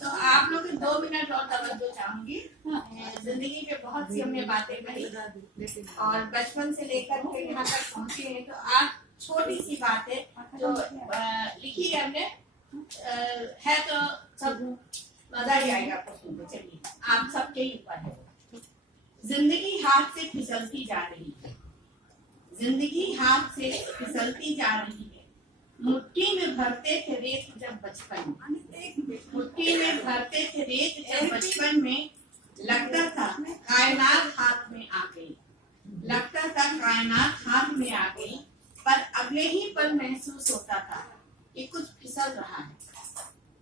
तो आप लोग 2 मिनट और तवज्जो चाहूंगी। जिंदगी पे बहुत सी हमने बातें कही और बचपन से लेकर के यहाँ तक पहुँचे हैं, तो आज छोटी सी बातें जो लिखी है हमने है, तो सब मजा ही आएगा आपको सुनते। चलिए, आप सबके ही ऊपर है। जिंदगी हाथ से फिसलती जा रही है, जिंदगी हाथ से फिसलती जा रही है। मुट्ठी में भरते थे रेत जब बचपन में, मुट्ठी में भरते थे रेत जब बचपन में, लगता था कायनात हाथ में आ गई, लगता था कायनात हाथ में आ गई। पर अगले ही पल महसूस होता था कि कुछ फिसल रहा है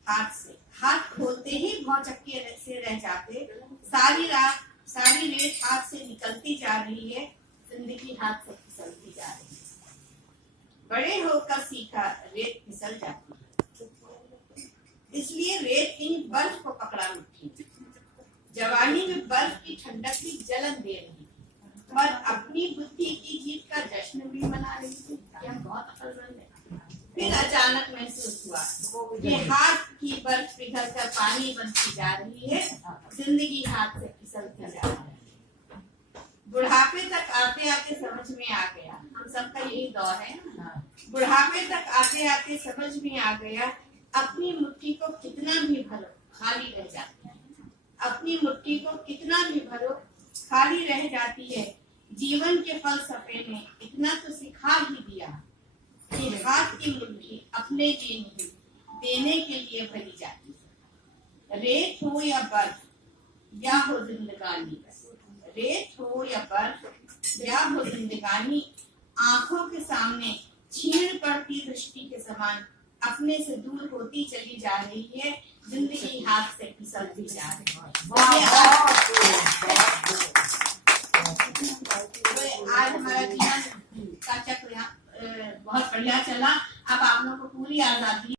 हाथ से। हाथ खोलते ही भौचक्के से रह जाते। सारी रात सारी रेत हाथ से निकलती जा रही है, जिंदगी हाथ से फिसलती जा रही है। बड़े होकर सीखा रेत फिसल जाती है, इसलिए रेत इन बर्फ को पकड़ा मुट्ठी। जवानी में बर्फ की ठंडक की जलन दे रही थी, पर अपनी बुद्धि की जीत का जश्न भी मना रही थी। क्या बहुत अक्लमंद है। फिर अचानक महसूस हुआ कि हाथ की बर्फ पिघल कर पानी बनती जा रही है, जिंदगी हाथ से फिसलती जा रही है। बुढ़ापे तक आते आते समझ में आ गया, हम सबका यही दौर है। बुढ़ापे तक आते आते समझ में आ गया, अपनी मुट्ठी को कितना भी भरो खाली रह जाती है। अपनी मुट्ठी को कितना भी भरो खाली रह जाती है। जीवन के फलसफे ने इतना तो सिखा ही दिया कि हाथ की मुट्ठी अपने लिए नहीं, देने के लिए भरी जाती है। रेत हो या बर्फ या हो जिंदगानी, रेत हो या बर्फ या हो जिंदगानी, आंखों के सामने छीन पड़ती दृष्टि के समान अपने से दूर होती चली जा रही है, जिंदगी हाथ से फिसलती जा रही है। आज हमारा जीवन का चक्र यहाँ बहुत बढ़िया चला। अब आप लोगों को पूरी आजादी